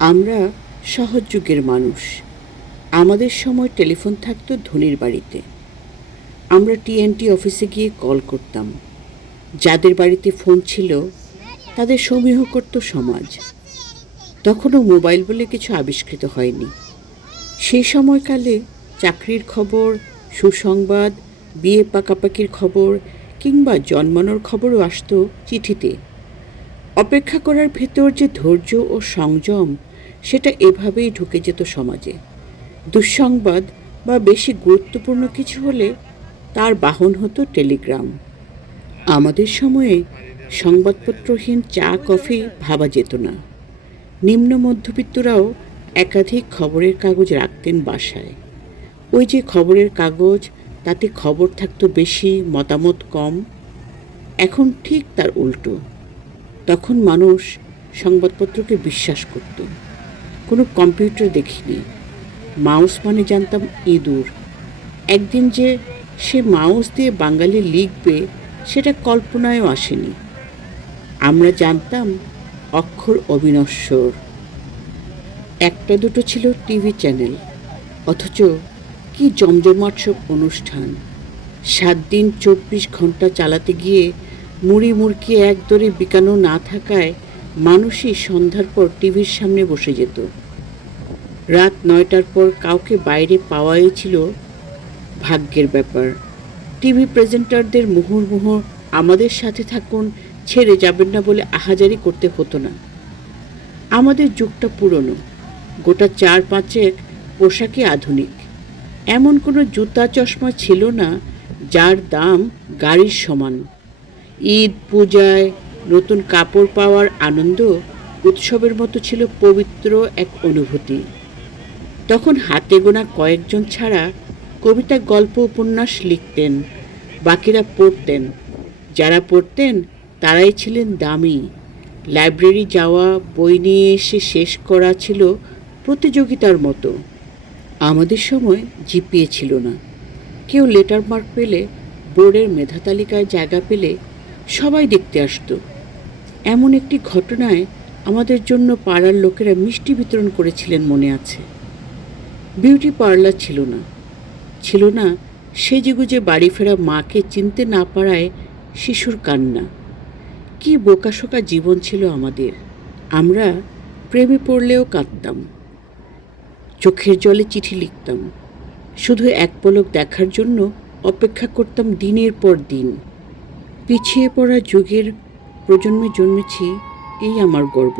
আমরা সহজ যুগের মানুষ। আমাদের সময় টেলিফোন থাকতো ধনীর বাড়িতে। আমরা টিএনটি অফিসে গিয়ে কল করতাম। যাদের বাড়িতে ফোন ছিল তাদের সমীহ করত সমাজ। তখনও মোবাইল বলে কিছু আবিষ্কৃত হয়নি। সেই সময়কালে চাকরির খবর, সুসংবাদ, বিয়ে পাকাপাকির খবর কিংবা জন্মানোর খবরও আসতো চিঠিতে। অপেক্ষা করার ভেতর যে ধৈর্য ও সংযম, সেটা এভাবেই ঢুকে যেত সমাজে। দুঃসংবাদ বা বেশি গুরুত্বপূর্ণ কিছু হলে তার বাহন হতো টেলিগ্রাম। আমাদের সময়ে সংবাদপত্রহীন চা কফি ভাবা যেত না। নিম্ন মধ্যবিত্তরাও একাধিক খবরের কাগজ রাখতেন বাসায়। ওই যে খবরের কাগজ, তাতে খবর থাকতো বেশি, মতামত কম। এখন ঠিক তার উল্টো। তখন মানুষ সংবাদপত্রকে বিশ্বাস করত। কোনো কম্পিউটার দেখিনি। মাউস মানে জানতাম ইঁদুর। একদিন যে সে মাউস দিয়ে বাঙালি লিখবে, সেটা কল্পনায়ও আসেনি। আমরা জানতাম অক্ষর অবিনশ্বর। একটা দুটো ছিল টিভি চ্যানেল, অথচ কি জমজমাট সব অনুষ্ঠান। 7 দিন 24 ঘন্টা চালাতে গিয়ে মুড়ি মুড়কি একদরে বিকানো না থাকায় মানুষই সন্ধ্যার পর টিভির সামনে বসে যেত। রাত 9টার পর কাউকে বাইরে পাওয়াই ছিল ভাগ্যের ব্যাপার। টিভি প্রেজেন্টারদের মুহুর্মুহু আমাদের সাথে থাকুন, ছেড়ে যাবেন না বলে আহাজারি করতে হতো না। আমাদের যুগটা পুরনো, গোটা 4-5 পোশাকই আধুনিক। এমন কোনো জুতা চশমা ছিল না যার দাম গাড়ির সমান। ঈদ, পূজায় নতুন কাপড় পাওয়ার আনন্দ উৎসবের মতো ছিল পবিত্র এক অনুভূতি। তখন হাতে গোনা কয়েকজন ছাড়া কবিতা, গল্প, উপন্যাস লিখতেন, বাকিরা পড়তেন। যারা পড়তেন তারাই ছিলেন দামি। লাইব্রেরি যাওয়া, বই নিয়ে এসে শেষ করা ছিল প্রতিযোগিতার মতো। আমাদের সময় জিপিএ ছিল না। কেউ লেটার মার্ক পেলে, বোর্ডের মেধা তালিকায় জায়গা পেলে সবাই দেখতে আসতো। এমন একটি ঘটনায় আমাদের জন্য পাড়ার লোকেরা মিষ্টি বিতরণ করেছিলেন মনে আছে। বিউটি পার্লার ছিল না। ছিল না সেজেগুজে বাড়ি ফেরা মাকে চিনতে না পারায় শিশুর কান্না। কি বোকাশোকা জীবন ছিল আমাদের। আমরা প্রেমে পড়লেও কাঁদতাম, চোখের জলে চিঠি লিখতাম, শুধু এক পলক দেখার জন্য অপেক্ষা করতাম দিনের পর দিন। পিছিয়ে পড়া যুগের প্রজন্মে জন্মেছি, এই আমার গর্ব।